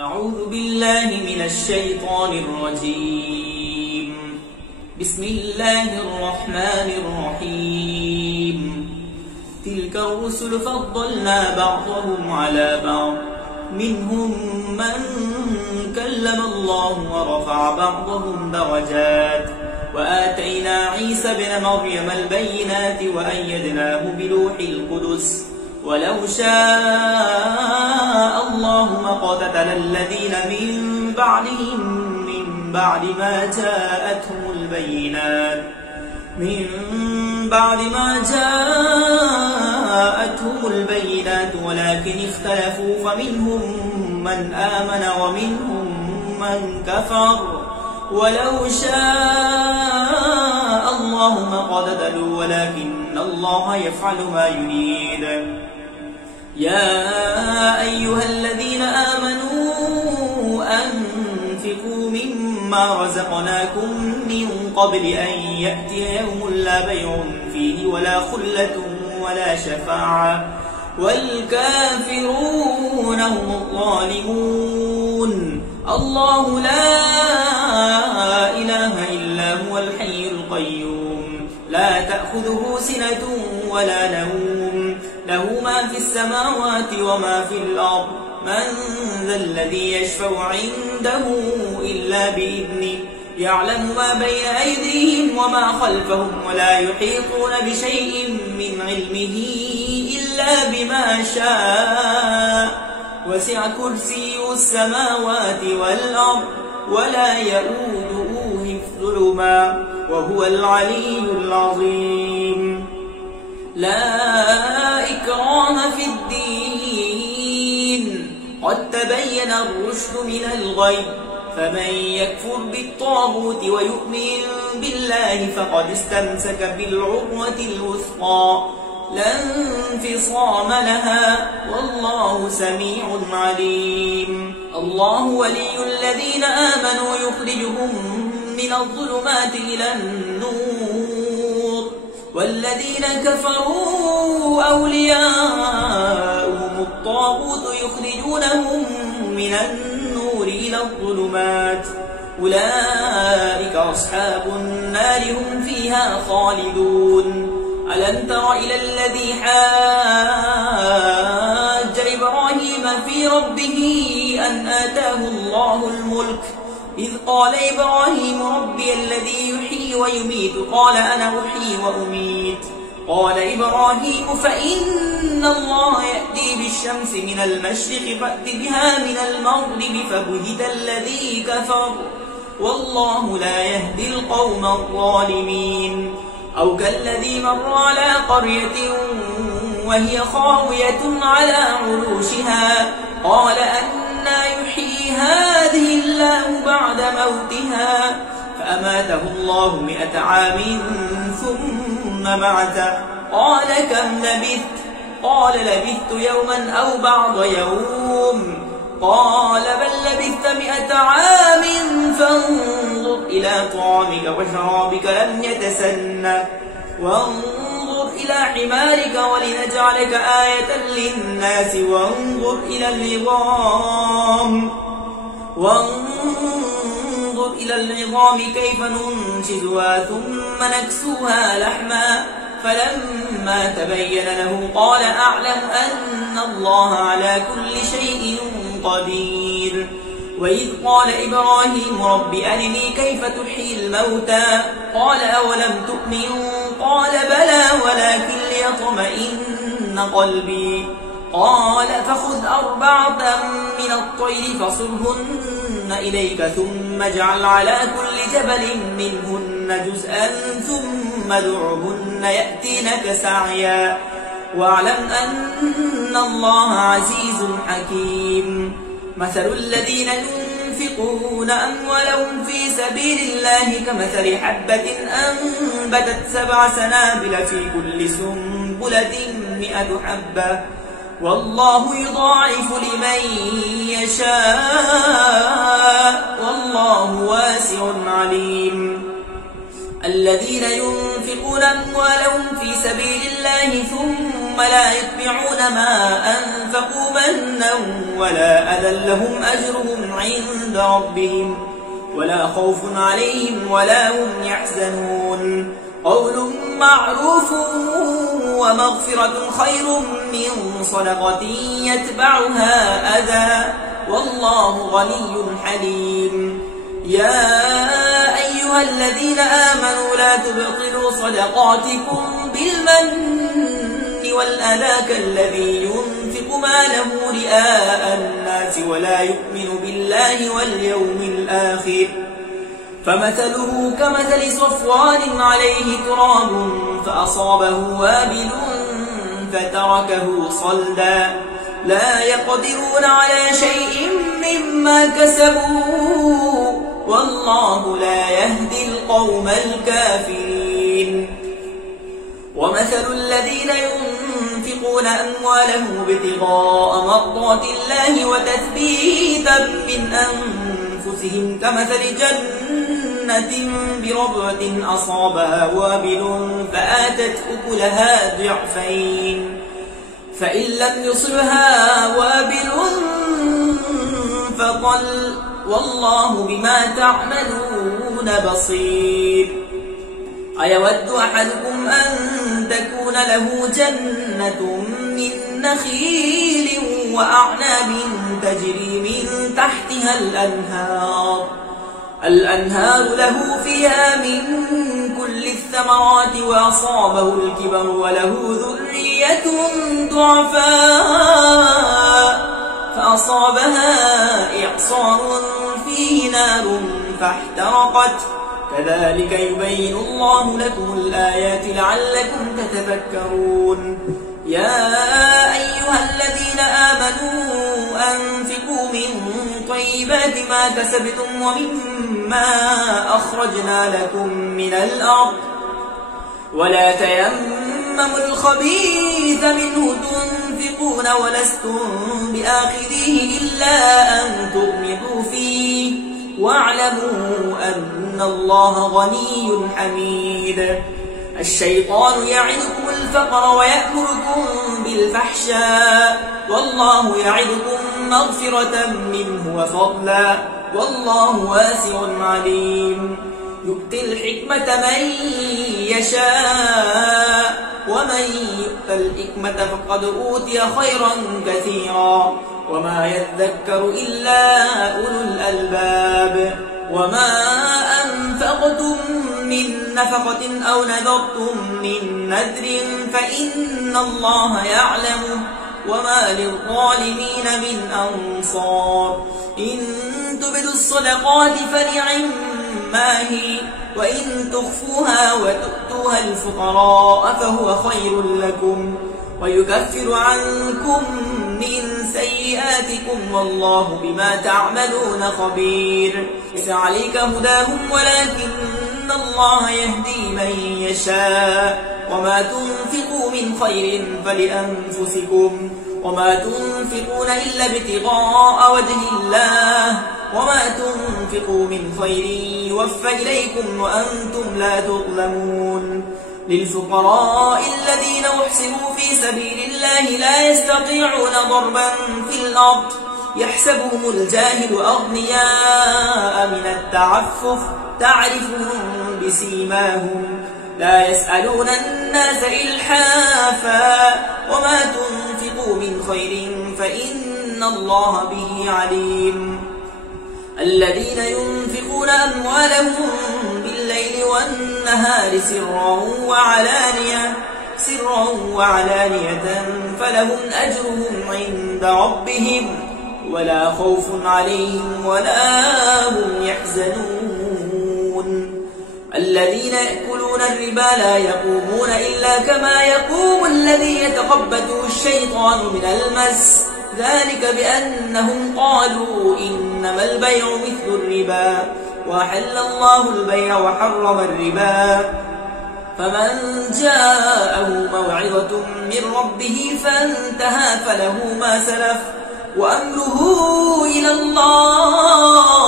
أعوذ بالله من الشيطان الرجيم. بسم الله الرحمن الرحيم. تلك الرسل فضلنا بعضهم على بعض، منهم من كلم الله ورفع بعضهم درجات، وآتينا عيسى ابن مريم البينات وأيدناه بروح القدس، ولو شاء الله ما اقتتل الذين من بعد ما جاءتهم البينات ولكن اختلفوا، فمنهم من آمن ومنهم من كفر، ولو شاء الله ما اقتتلوا ولكن الله يفعل ما يريد. يا أيها الذين آمنوا أنفقوا مما رزقناكم من قبل أن يأتي يوم لا بيع فيه ولا خلة ولا شفاعة والكافرون هم الظالمون. الله لا إله إلا هو الحي القيوم، لا تأخذه سنة ولا نوم، له ما في السماوات وما في الأرض. من ذا الذي يشفع عنده إلا بإذنه، يعلم ما بين أيديهم وما خلفهم، ولا يحيطون بشيء من علمه إلا بما شاء، وسع كرسيه السماوات والأرض ولا يؤوده حفظهما وهو العلي العظيم. لا إكراه في الدين، قد تبين الرشد من الغي، فمن يكفر بالطاغوت ويؤمن بالله فقد استمسك بالعروة الوثقى، لا انفصام لها، والله سميع عليم. الله ولي الذين آمنوا يخرجهم من الظلمات إلى النور، والذين كفروا أولياؤهم الطاغوت يخرجونهم من النور إلى الظلمات، أولئك أصحاب النار هم فيها خالدون. ألم تر إلى الذي حاج إبراهيم في ربه أن آتاه الله الملك، إذ قال إبراهيم ربي الذي يحيي ويميت، قال أنا أحيي وأميت. قال إبراهيم فإن الله يأتي بالشمس من المشرق فأت بها من المغرب، فبهت الذي كفر، والله لا يهدي القوم الظالمين. أو كالذي مر على قرية وهي خاوية على عروشها، قال أنى يحيي هذه الله بعد موتها، فأماته الله 100 عام ثم بعثه، قال كم لبثت؟ قال لبثت يوما أو بعض يوم، قال بل لبثت 100 عام فانظر إلى طعامك وشرابك لم يتسنه، وانظر إلى حمارك ولنجعلك آية للناس، وانظر إلى العظام كيف ننشزها ثم نكسوها لحما، فلما تبين له قال أعلم أن الله على كل شيء قدير. وإذ قال إبراهيم رب أرني كيف تحيي الموتى، قال أولم تؤمن، قال بلى ولكن ليطمئن قلبي، قال فخذ 4 من الطير فصرهن إليك، ثم اجعل على كل جبل منهن جزءا ثم ادعهن يأتينك سعيا، واعلم أن الله عزيز حكيم. مثل الذين ينفقون أموالهم في سبيل الله كمثل حبة أنبتت 7 سنابل في كل سنبلة 100 حبة، والله يضاعف لمن يشاء، والله واسع عليم. الذين ينفقون أموالهم في سبيل الله ثم يوم لا يتبعون ما أنفقوا منا ولا أذى لهم أجرهم عند ربهم ولا خوف عليهم ولا هم يحزنون قول معروف ومغفرة خير من صدقة يتبعها أذى والله غني حليم يا أيها الذين آمنوا لا تبطلوا صدقاتكم بالمن والأذى كالذي ينفق ماله رئاء الناس ولا يؤمن بالله واليوم الآخر فمثله كمثل صفوان عليه تراب فأصابه وابل فتركه صلدا لا يقدرون على شيء مما كسبوا والله لا يهدي القوم الكافرين ومثل الذين ينفقون أموالهم ابتغاء مرضات الله وتثبيتا من أنفسهم كمثل جنة بربوة أصابها وابل فآتت أكلها ضعفين فإن لم يصبها وابل فطل والله بما تعملون بصير أيود أحدكم أن تكون له جنة من نخيل وأعناب تجري من تحتها الأنهار له فيها من كل الثمرات وأصابه الكبر وله ذرية ضعفاء فأصابها إعصار فيه نار فاحترقت كذلك يبين الله لكم الآيات لعلكم تتفكرون يا أيها الذين آمنوا أنفقوا من طيبات ما كسبتم ومما أخرجنا لكم من الأرض ولا تيمموا الخبيث منه تنفقون ولستم بآخذيه إلا أن تغمضوا فيه واعلموا أن الله غني حميد الشيطان يعدكم الفقر ويأمركم بالفحشاء والله يعدكم مغفرة منه وفضلا والله واسع عليم يؤتي الحكمة من يشاء ومن يؤت الحكمة فقد أوتي خيرا كثيرا وما يذكر إلا أولو الألباب وما أنفقتم من نفقة أو نذرتم من نذر فإن الله يعلمه وما للظالمين من أنصار إن تبدوا الصدقات فنعما هي وإن تخفوها وتؤتوها الفقراء فهو خير لكم ويكفر عنكم من سيئاتكم والله بما تعملون خبير ليس عليك هداهم ولكن الله يهدي من يشاء وما تنفقوا من خير فلأنفسكم وما تنفقون إلا ابتغاء وجه الله وما تنفقوا من خير يوفى إليكم وأنتم لا تظلمون للفقراء الذين أحسنوا في سبيل الله لا يستطيعون ضربا في الأرض يحسبهم الجاهل أغنياء من التعفف تعرفهم بسيماهم لا يسألون الناس إلحافا وما تنفقوا من خير فإن الله به عليم الذين ينفقون أموالهم بالليل والنهار سرا وعلانية فلهم أجرهم عند ربهم ولا خوف عليهم ولا هم يحزنون الذين يأكلون الربا لا يقومون إلا كما يقوم الذي يتخبطه الشيطان من المس ذلك بأنهم قالوا إنما البيع مثل الربا وأحل الله البيع وحرم الربا فمن جاءه موعظة من ربه فانتهى فله ما سلف وأمره إلى الله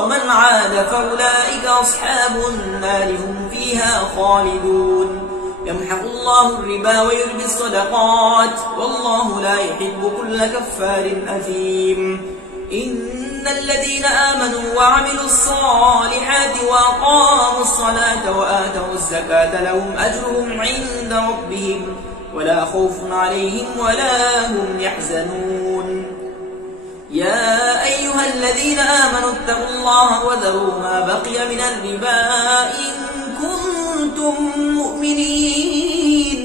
ومن عاد فأولئك أصحاب النار هم فيها خالدون يمحق الله الربا ويربي الصدقات والله لا يحب كل كفار أثيم. إن الذين آمنوا وعملوا الصالحات وأقاموا الصلاة وآتوا الزكاة لهم أجرهم عند ربهم ولا خوف عليهم ولا هم يحزنون. يا أيها الذين آمنوا اتقوا الله وذروا ما بقي من الربا إن كنتم مؤمنين،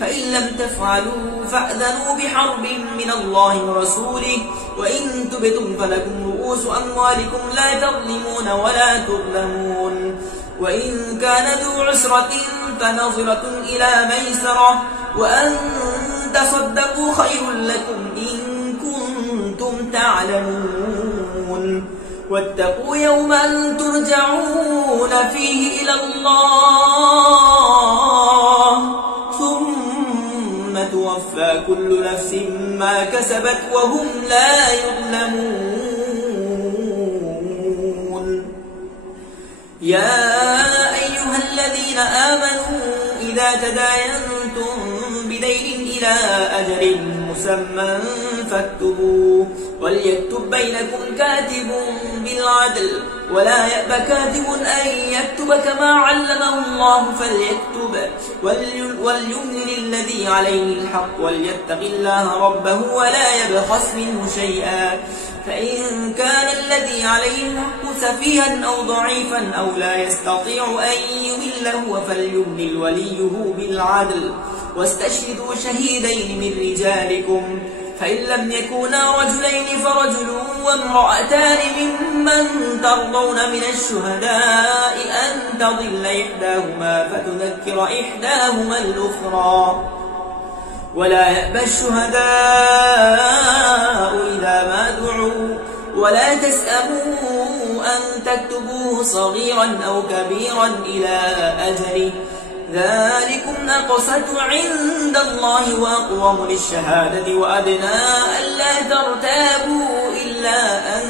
فإن لم تفعلوا فأذنوا بحرب من الله ورسوله، وإن تبتم فلكم رؤوس أموالكم لا تظلمون ولا تظلمون، وإن كان ذو عسرة فنظرة إلى ميسرة، وأن تصدقوا خير لكم إن كنتم تعلمون. واتقوا يوما ترجعون فيه إلى الله ثم توفى كل نفس ما كسبت وهم لا يظلمون. يا أيها الذين آمنوا إذا تداينتم بدين إلى أجل مسمى فاكتبوه، وليكتب بينكم كاتب بالعدل ولا يأب كاتب أن يكتب كما علمه الله فليكتب وليملل الذي عليه الحق وليتق الله ربه ولا يبخس منه شيئا، فإن كان الذي عليه الحق سفيها أو ضعيفا أو لا يستطيع أن يمل هو فليملل وليه بالعدل واستشهدوا شهيدين من رجالكم، فإن لم يكونا رجلين فرجل وامرأتان ممن ترضون من الشهداء أن تضل إحداهما فتذكر إحداهما الأخرى، ولا يأبى الشهداء إذا ما دعوا، ولا تسأموا أن تكتبوه صغيرا أو كبيرا إلى أجله، ذلكم أقسط عند الله وأقوم للشهادة وأدنى ألا ترتابوا إلا أن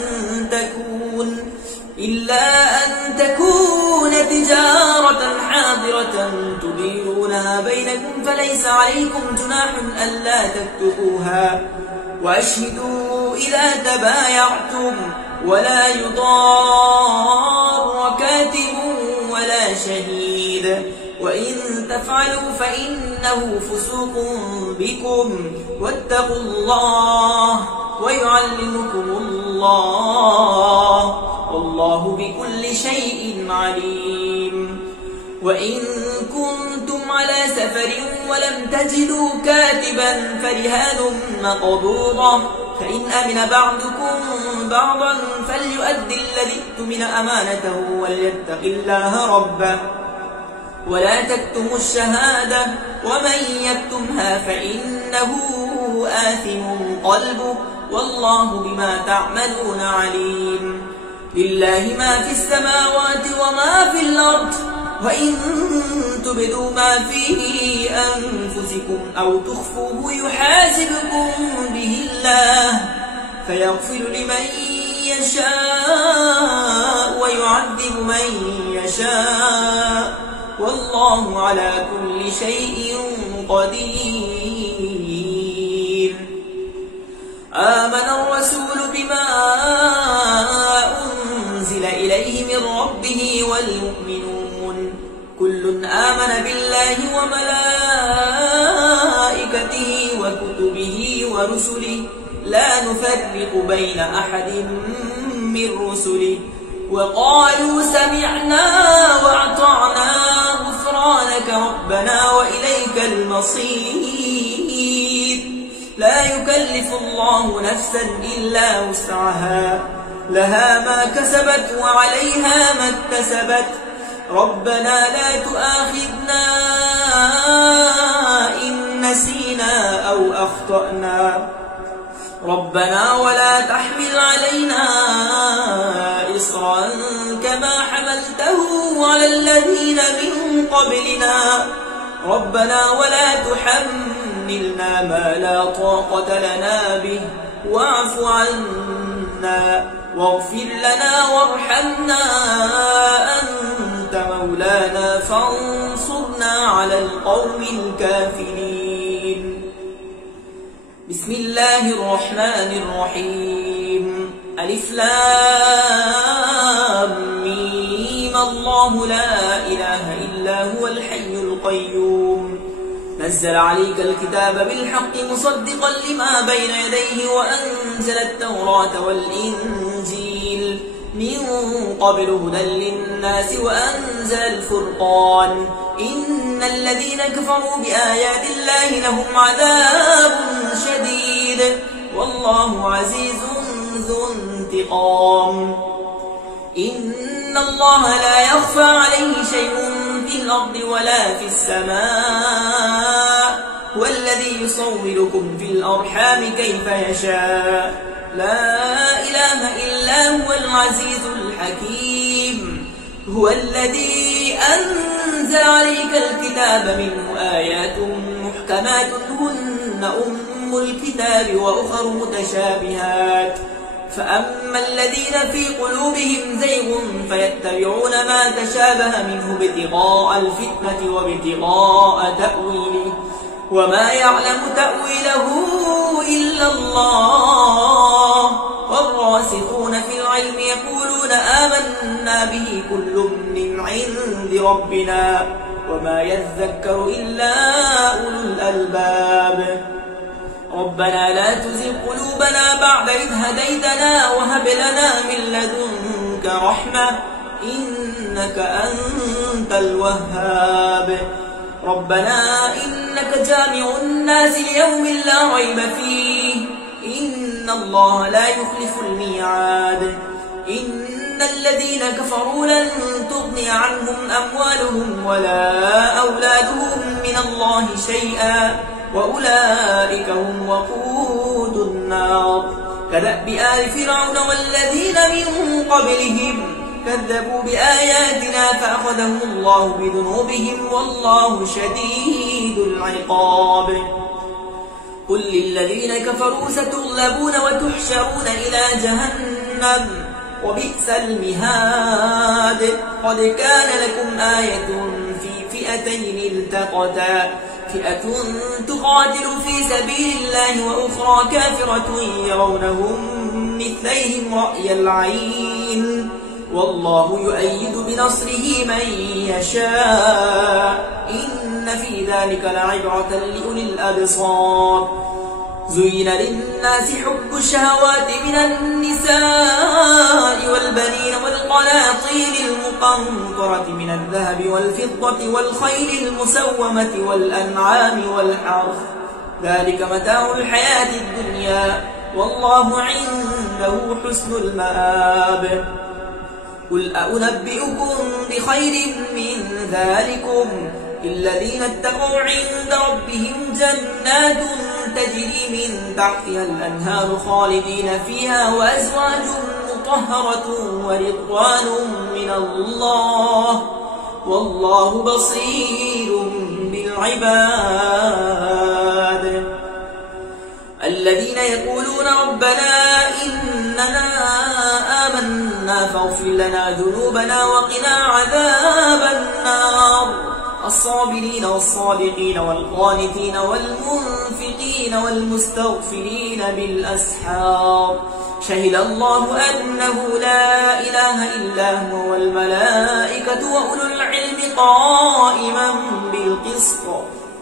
تكون تجارة حاضرة تديرونها بينكم فليس عليكم جناح ألا تكتبوها، وأشهدوا إذا تبايعتم ولا يضار كاتب ولا شهيد، وإن تفعلوا فإنه فسوق بكم واتقوا الله ويعلمكم الله والله بكل شيء عليم. وإن كنتم على سفر ولم تجدوا كاتبا فرهان مقبوضة، فإن أمن بعضكم بعضا فليؤدي الذي اؤتمن أمانته وليتق الله ربه ولا تكتموا الشهادة ومن يكتمها فإنه آثم قلبه والله بما تعملون عليم. لله ما في السماوات وما في الأرض، وإن تبدوا ما في أنفسكم أو تخفوه يحاسبكم به الله فيغفر لمن يشاء ويعذب من يشاء والله على كل شيء قدير. آمن الرسول بما أنزل إليه من ربه والمؤمنون كل آمن بالله وملائكته وكتبه ورسله لا نفرق بين أحد من رسله وقالوا سمعنا وأطعنا غفرانك ربنا وإليك المصير. لا يكلف الله نفسا إلا وسعها لها ما كسبت وعليها ما اكتسبت ربنا لا تؤاخذنا إن نسينا أو أخطأنا ربنا ولا تحمل علينا إصرا كما حملته على الذين من قبلنا ربنا ولا تحملنا ما لا طاقة لنا به واعف عنا واغفر لنا وارحمنا أنت مولانا فانصرنا على القوم الكافرين. بسم الله الرحمن الرحيم. ألف لام ميم. الله لا إله إلا هو الحي القيوم. نزل عليك الكتاب بالحق مصدقا لما بين يديه وأنزل التوراة والإنجيل من قبل هدى للناس وأنزل الفرقان. إن الذين كفروا بآيات الله لهم عذاب شديد والله عزيز ذو انتقام. إن الله لا يخفى عليه شيء في الأرض ولا في السماء هو الذي يصوركم في الأرحام كيف يشاء لا إله إلا هو العزيز الحكيم. هو الذي أنزل عليك الكتاب منه آيات محكمات هن أم الكتاب وأخر متشابهات فأما الذين في قلوبهم زيغ فيتبعون ما تشابه منه ابتغاء الفتنة وابتغاء تأويله وما يعلم تأويله إلا الله والراسخون في العلم يقولون آمنا به كل من عند ربنا وما يذكر إلا أولو الألباب. ربنا لا تزغ قلوبنا بعد إذ هديتنا وهب لنا من لدنك رحمة إنك أنت الوهاب. ربنا إنك جامع الناس ليوم لا ريب فيه إن الله لا يخلف الميعاد. إن الذين كفروا لن تغني عنهم أموالهم ولا أولادهم من الله شيئا وأولئك هم وقود النار. كدأب آل فرعون والذين من قبلهم كذبوا بآياتنا فأخذهم الله بذنوبهم والله شديد العقاب. قل للذين كفروا ستغلبون وتحشرون إلى جهنم وبئس المهاد. قد كان لكم آية في فئتين التقتا فئة تقاتل في سبيل الله وأخرى كافرة يرونهم مثليهم رأي العين والله يؤيد بنصره من يشاء إن في ذلك لعبرة لأولي الأبصار. زين للناس حب الشهوات من النساء والبنين والقناطير المقنطرة من الذهب والفضة والخيل المسومة والأنعام والحرث ذلك متاع الحياة الدنيا والله عنده حسن المآب. قل أنبئكم بخير من ذلكم الذين اتقوا عند ربهم جنات تجري من تحتها الأنهار خالدين فيها وأزواج مطهرة ورضوان من الله والله بصير بالعباد. الذين يقولون ربنا إننا آمنا فاغفر لنا ذنوبنا وقنا عذاب النار. الصابرين والصادقين والقانتين والمنفقين والمستغفرين بالأسحار. شهد الله أنه لا إله إلا هو والملائكة وأولو العلم قائما بالقسط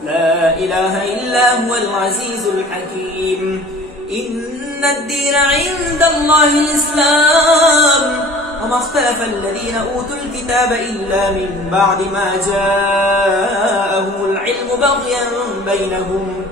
لا إله إلا هو العزيز الحكيم. إن الدين عند الله الإسلام وما اختلف الذين أوتوا الكتاب إلا من بعد ما جاءهم العلم بغيا بينهم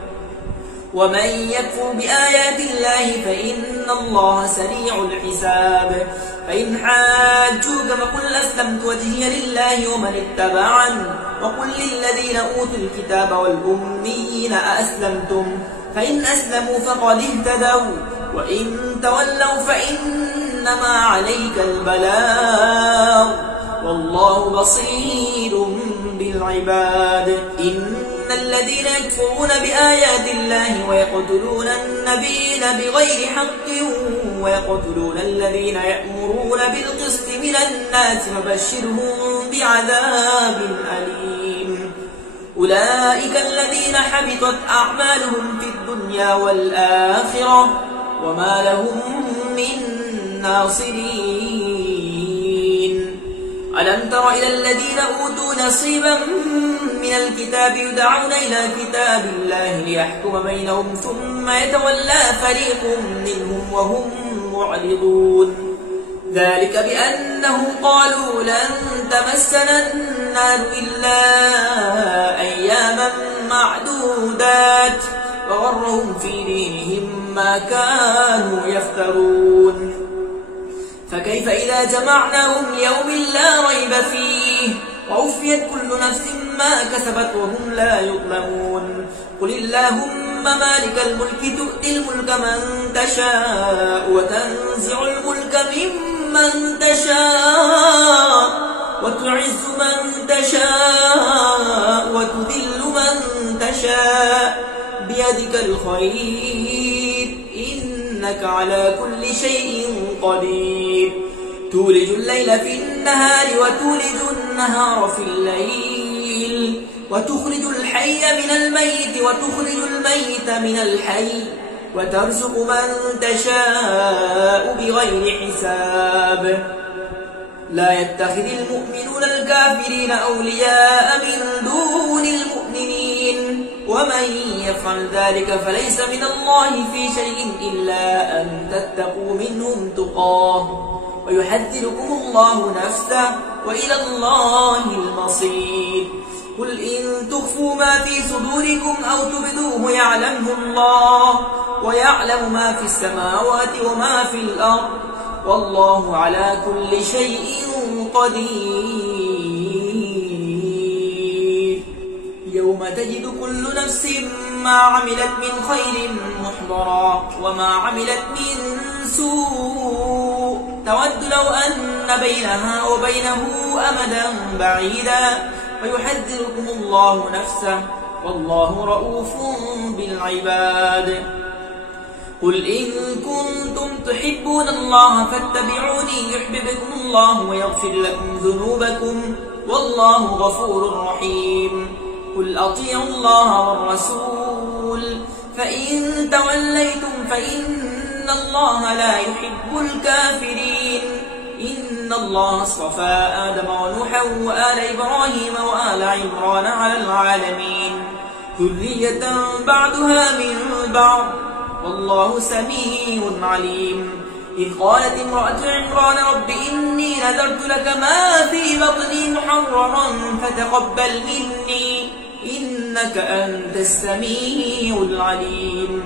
ومن يكفر بآيات الله فإن الله سريع الحساب. فإن حاجوك فقل أسلمت وجهي لله ومن اتبعني وقل للذين أوتوا الكتاب والأميين أأسلمتم فإن أسلموا فقد اهتدوا وإن تولوا فإنما عليك البلاغ والله بصير بالعباد. إن الذين يكفرون بآيات الله ويقتلون النبيين بغير حق ويقتلون الذين يأمرون بالقسط من الناس فبشرهم بعذاب أليم. أولئك الذين حبطت أعمالهم في الدنيا والآخرة وما لهم من ناصرين. ألم تر إلى الذين أوتوا نصيبا من الكتاب يدعون إلى كتاب الله ليحكم بينهم ثم يتولى فريق منهم وهم معرضون. ذلك بأنهم قالوا لن تمسنا النار إلا أياما معدودات وغرهم في دينهم ما كانوا يفترون. فكيف إذا جمعناهم ليوم لا ريب فيه ووفيت كل نفس ما كسبت وهم لا يظلمون. قل اللهم مالك الملك تؤتي الملك من تشاء وتنزع الملك ممن تشاء وتعز من تشاء وتذل من تشاء بيدك الخير إنك على كل شيء قدير. تولج الليل في النهار وتولج النهار في الليل وتخرج الحي من الميت وتخرج الميت من الحي وترزق من تشاء بغير حساب. لا يتخذ المؤمنون الكافرين أولياء من دون المؤمنين ومن يفعل ذلك فليس من الله في شيء إلا أن تتقوا منهم تقاه ويحذركم الله نفسه وإلى الله المصير. قل إن تخفوا ما في صدوركم أو تبدوه يعلمه الله ويعلم ما في السماوات وما في الأرض والله على كل شيء قدير. يوم تجد كل نفس ما عملت من خير محضرا وما عملت من سوء تود لو أن بينها وبينه أمدا بعيدا ويحذركم الله نفسه والله رؤوف بالعباد. قل إن كنتم تحبون الله فاتبعوني يحببكم الله ويغفر لكم ذنوبكم والله غفور رحيم. قل أطيعوا الله والرسول فإن توليتم فإن الله لا يحب الكافرين. إن الله اصطفى آدم ونوحا وآل إبراهيم وآل عمران على العالمين ذرية بعدها من بعض والله سميع عليم. إذ قالت امرأة عمران رب إني نذرت لك ما في بطني محررا فتقبل مني إنك أنت السميع العليم.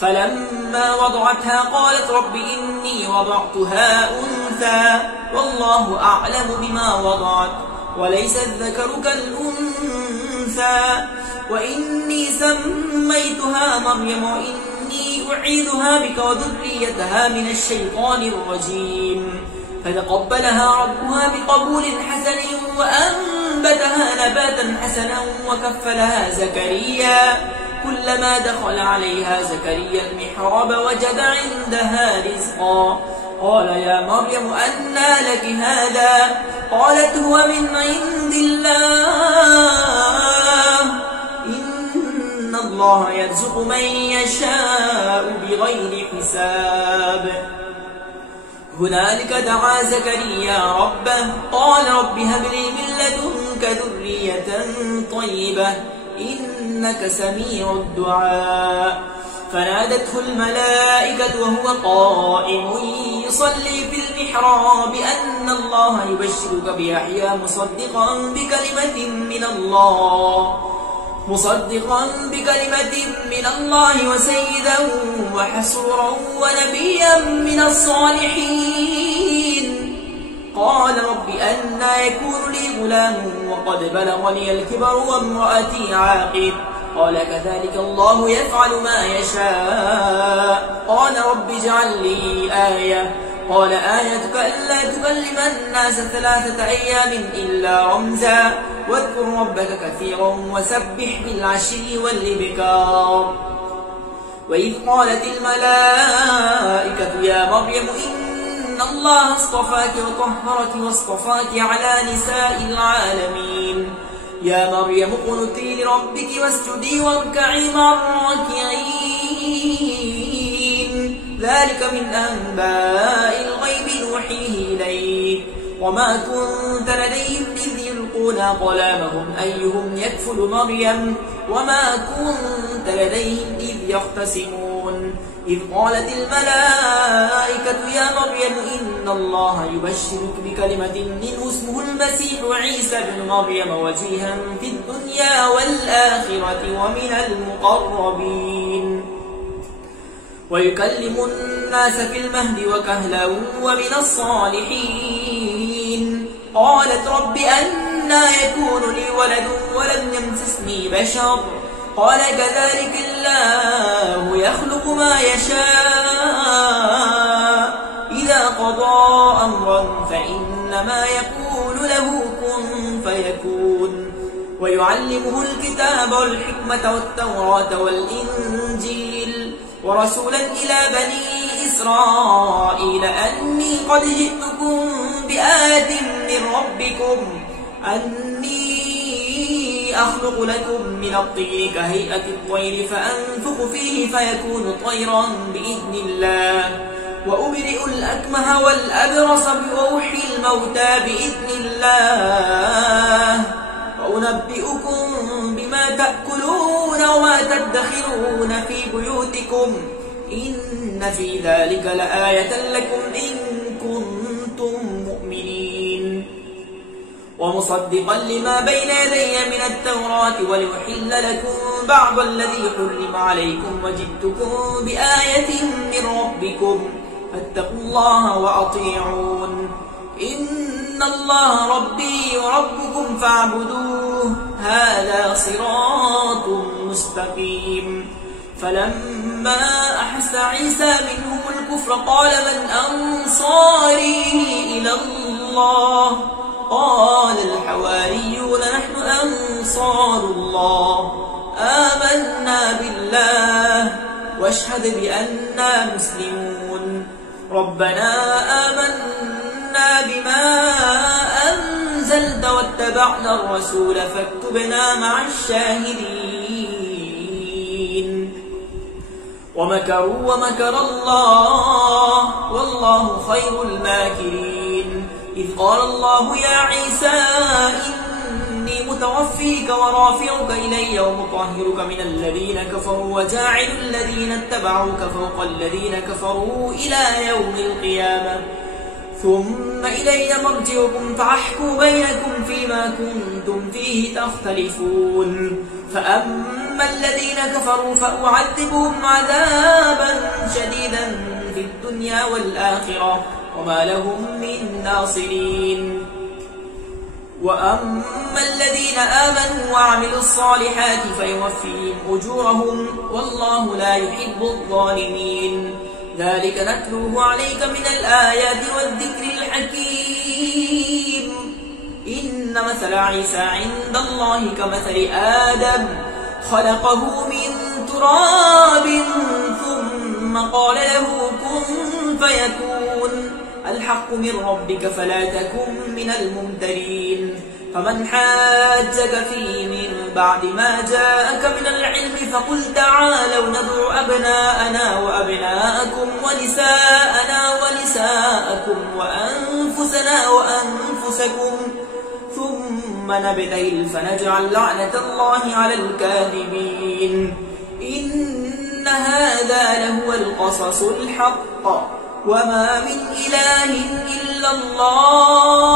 فلما وضعتها قالت رب إني وضعتها أنثى والله أعلم بما وضعت وليس الذكر كالأنثى وإني سميتها مريم وإني أعيذها بك وذريتها من الشيطان الرجيم. فتقبلها ربها بقبول حسن وأنبتها نباتا حسنا وكفلها زكريا. كلما دخل عليها زكريا المحراب وجد عندها رزقا قال يا مريم أنى لك هذا قالت هو من عند الله إن الله يرزق من يشاء بغير حساب. هنالك دعا زكريا ربه قال رب هب لي من لدنك ذرية طيبة إنك سميع الدعاء. فنادته الملائكة وهو قائم يصلي في المحراب أن الله يبشرك بيحيى مصدقا بكلمة من الله وسيدا وحسورا ونبيا من الصالحين. قال رب أنى يكون لي غلام وقد بلغني الكبر وامرأتي عاقر قال كذلك الله يفعل ما يشاء. قال رب اجعل لي آية قال آيتك ألا تكلم الناس 3 أيام إلا رمزا واذكر ربك كثيرا وسبح بالعشي والإبكار. وإذ قالت الملائكة يا مريم إن الله اصطفاك وطهرك واصطفاك على نساء العالمين يا مريم اقنتي لربك واسجدي واركعي مع الراكعين ذلك من أنباء الغيب نوحيه إليك وما كنت لديهم إذ يلقون أقلامهم أيهم يكفل مريم وما كنت لديهم إذ يختصمون إذ قالت الملائكة يا مريم إن الله يبشرك بكلمة منه اسمه المسيح عيسى بن مريم وجيها في الدنيا والآخرة ومن المقربين ويكلم الناس في المهد وكهلا ومن الصالحين قالت رب أنى يكون لي ولد ولم يمسسني بشر قال كذلك الله يخلق ما يشاء إذا قضى أمرا فإنما يقول له كن فيكون ويعلمه الكتاب والحكمة والتوراة والإنجيل ورسولا إلى بني إسرائيل أني قد جئتكم بآية من ربكم أني أخلق لكم من الطين كهيئة الطير فأنفخ فيه فيكون طيرا بإذن الله وأبرئ الأكمه والأبرص وأحيي الموتى بإذن الله وأنبئكم بما تأكلون وما تدخرون في بيوتكم إن في ذلك لآية لكم إن كنتم مؤمنين ومصدقا لما بين يدي من التوراة ولأحل لكم بعض الذي حرم عليكم وجئتكم بآية من ربكم فاتقوا الله وأطيعون إن الله ربي وربكم فاعبدوه هذا صراط مستقيم فلما أحس عيسى منهم الكفر قال من أنصاري إلى الله قال الحواريون نحن أنصار الله آمنا بالله واشهد بأننا مسلمون ربنا آمنا بما أنزلت واتبعنا الرسول فاكتبنا مع الشاهدين ومكروا ومكر الله والله خير الماكرين إذ قال الله يا عيسى إني متوفيك ورافعك إلي ومطهرك من الذين كفروا وجاعل الذين اتبعوك فوق الذين كفروا إلى يوم القيامة ثم إلي مرجعكم فأحكم بينكم فيما كنتم فيه تختلفون فأما الذين كفروا فأعذبهم عذابا شديدا في الدنيا والآخرة وما لهم من ناصرين وأما الذين آمنوا وعملوا الصالحات فيوفيهم أجورهم والله لا يحب الظالمين ذلك نتلوه عليك من الآيات والذكر الحكيم إن مثل عيسى عند الله كمثل آدم خلقه من تراب ثم قال له كن فيكون الحق من ربك فلا تكن من الممترين فمن حاجك فيه من بعد ما جاءك من العلم فقل تعالوا ندعو أبناءنا وأبناءكم ونساءنا ونساءكم وأنفسنا وأنفسكم ثم نبتهل فنجعل لعنة الله على الكاذبين إن هذا لهو القصص الحق وما من إله إلا الله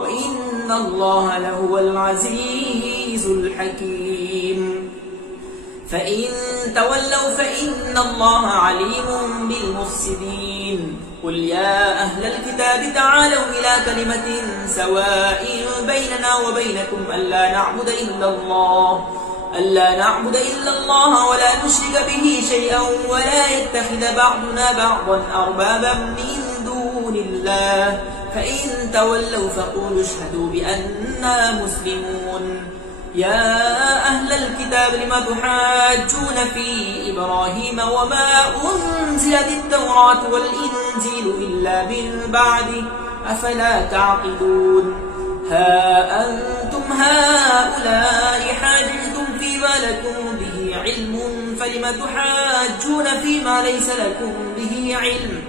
وإن الله لهو العزيز الحكيم فإن تولوا فإن الله عليم بالمفسدين قل يا أهل الكتاب تعالوا إلى كلمة سواء بيننا وبينكم ألا نعبد إلا الله ولا نشرك به شيئا ولا يتخذ بعضنا بعضا أربابا من دون الله فإن تولوا فقولوا اشهدوا بأننا مسلمون يا أهل الكتاب لم تحاجون في إبراهيم وما أنزلت التوراة والإنجيل إلا من بعده أفلا تعقلون ها أنتم هؤلاء حاججتم فيما لكم به علم فلم تحاجون فيما ليس لكم به علم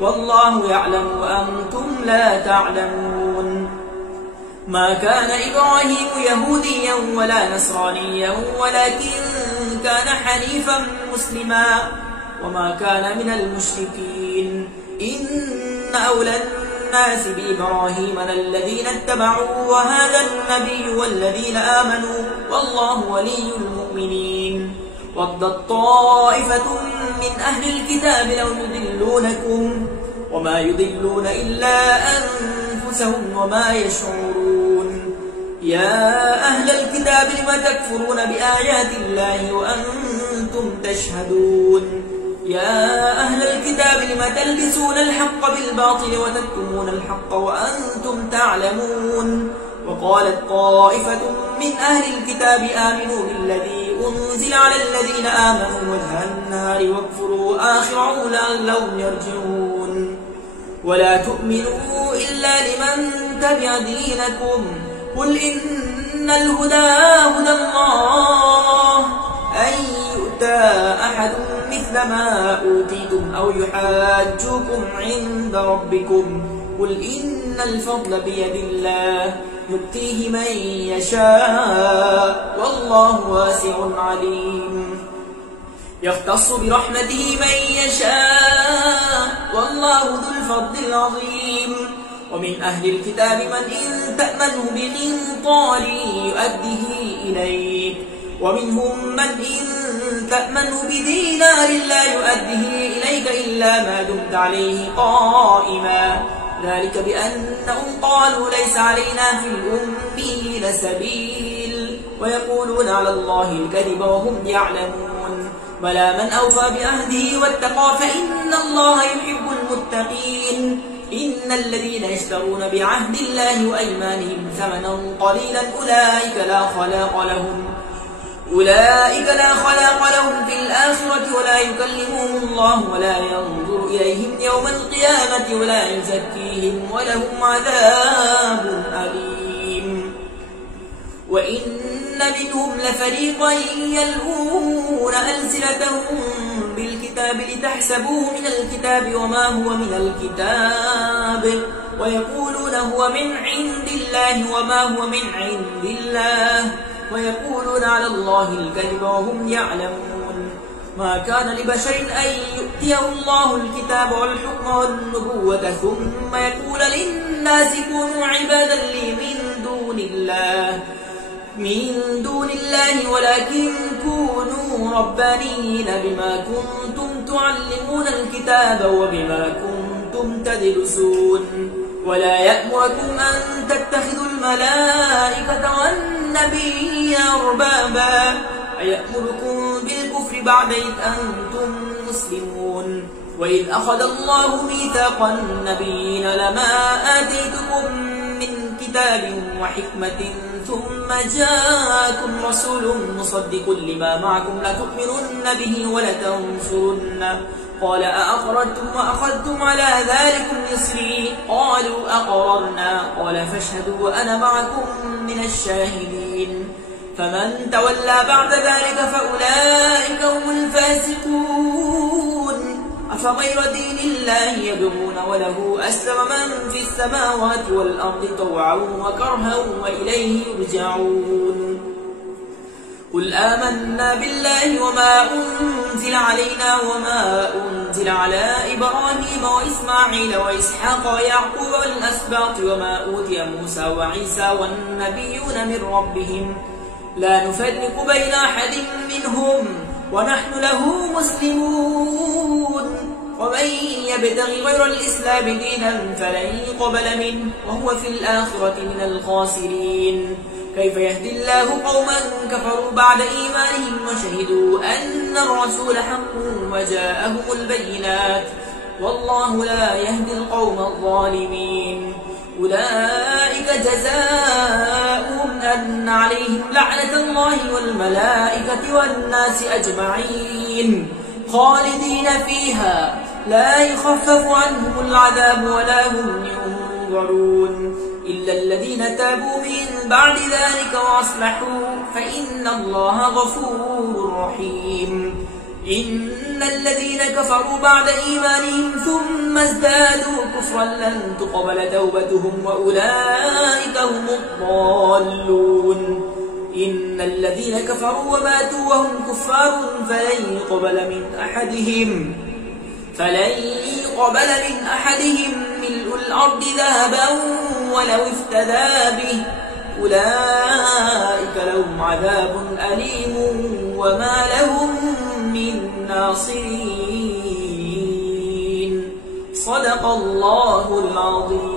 والله يعلم وأنتم لا تعلمون ما كان إبراهيم يهوديا ولا نصرانيا ولكن كان حنيفا مسلما وما كان من المشركين إن أولى الناس بإبراهيم الذين اتبعوا وهذا النبي والذين آمنوا والله ولي المؤمنين ودت طائفة من أهل الكتاب لو يضلونكم وما يضلون إلا أنفسهم وما يشعرون يا أهل الكتاب لم تكفرون بآيات الله وأنتم تشهدون يا أهل الكتاب لم تلبسون الحق بالباطل وتكتمون الحق وأنتم تعلمون وقالت طائفة من أهل الكتاب آمنوا بالذي أنزل على الذين آمنوا وجه النهار واكفروا آخره لعلهم يرجعون ولا تؤمنوا إلا لمن تبع دينكم قل إن الهدى هدى الله أن يؤتى أحد مثل ما أوتيتم أو يحاجوكم عند ربكم قل إن الفضل بيد الله يؤتيه من يشاء والله واسع عليم يختص برحمته من يشاء والله ذو الفضل العظيم ومن أهل الكتاب من إن تأمنه بقنطار يؤده إليك ومنهم من إن تأمنه بدينار لا يؤده إليك إلا ما دمت عليه قائما ذلك بأنهم قالوا ليس علينا في الأميين سبيل ويقولون على الله الكذب وهم يعلمون بلى من أوفى بعهده واتقى فإن الله يحب المتقين إن الذين يشترون بعهد الله وأيمانهم ثمنا قليلا أولئك لا خلاق لهم في الآخرة ولا يكلمهم الله ولا ينظر إليهم يوم القيامة ولا يزكيهم ولهم عذاب أليم وإن منهم لفريقا يلوون ألسنتهم بالكتاب لتحسبوه من الكتاب وما هو من الكتاب ويقولون هو من عند الله وما هو من عند الله ويقولون على الله الكذب وهم يعلمون ما كان لبشر أن يؤتيه الله الكتاب والحكم والنبوة ثم يقول للناس كونوا عبادا لي من دون الله ولكن كونوا ربانيين بما كنتم تعلمون الكتاب وبما كنتم تدرسون ولا يأمركم أن تتخذوا الملائكة والنبي أربابا أيأمركم بالكفر بعد إذ أنتم مسلمون وإذ أخذ الله ميثاق النبيين لما آتيتكم من كتاب وحكمة ثم جاءكم رسول مصدق لما معكم لتؤمنن به ولتنصرنه قال أأقررتم وأخذتم على ذلكم إصري قالوا أقررنا قال فاشهدوا وأنا معكم من الشاهدين فمن تولى بعد ذلك فأولئك هم الفاسقون أفغير دين الله يبغون وله أسلم من في السماوات والأرض طوعا وكرها وإليه يرجعون قل آمنا بالله وما أنزل علينا وما أنزل على إبراهيم وإسماعيل وإسحاق ويعقوب والأسباط وما أوتي موسى وعيسى والنبيون من ربهم لا نفرق بين أحد منهم ونحن له مسلمون ومن يبتغي غير الإسلام دينا فلن يقبل منه وهو في الآخرة من الخاسرين كيف يهدي الله قوما كفروا بعد إيمانهم وشهدوا أن الرسول حق وجاءهم البينات والله لا يهدي القوم الظالمين أولئك جزاؤهم أن عليهم لعنة الله والملائكة والناس أجمعين خالدين فيها لا يخفف عنهم العذاب ولا هم ينظرون إلا الذين تابوا من بعد ذلك وأصلحوا فإن الله غفور رحيم. إن الذين كفروا بعد إيمانهم ثم ازدادوا كفرا لن تقبل توبتهم وأولئك هم الضالون. إن الذين كفروا وماتوا وهم كفار فلن يقبل من أحدهم ملء الأرض ذهبا ولو افتدى به أولئك لهم عذاب أليم وما لهم من ناصرين. صدق الله العظيم.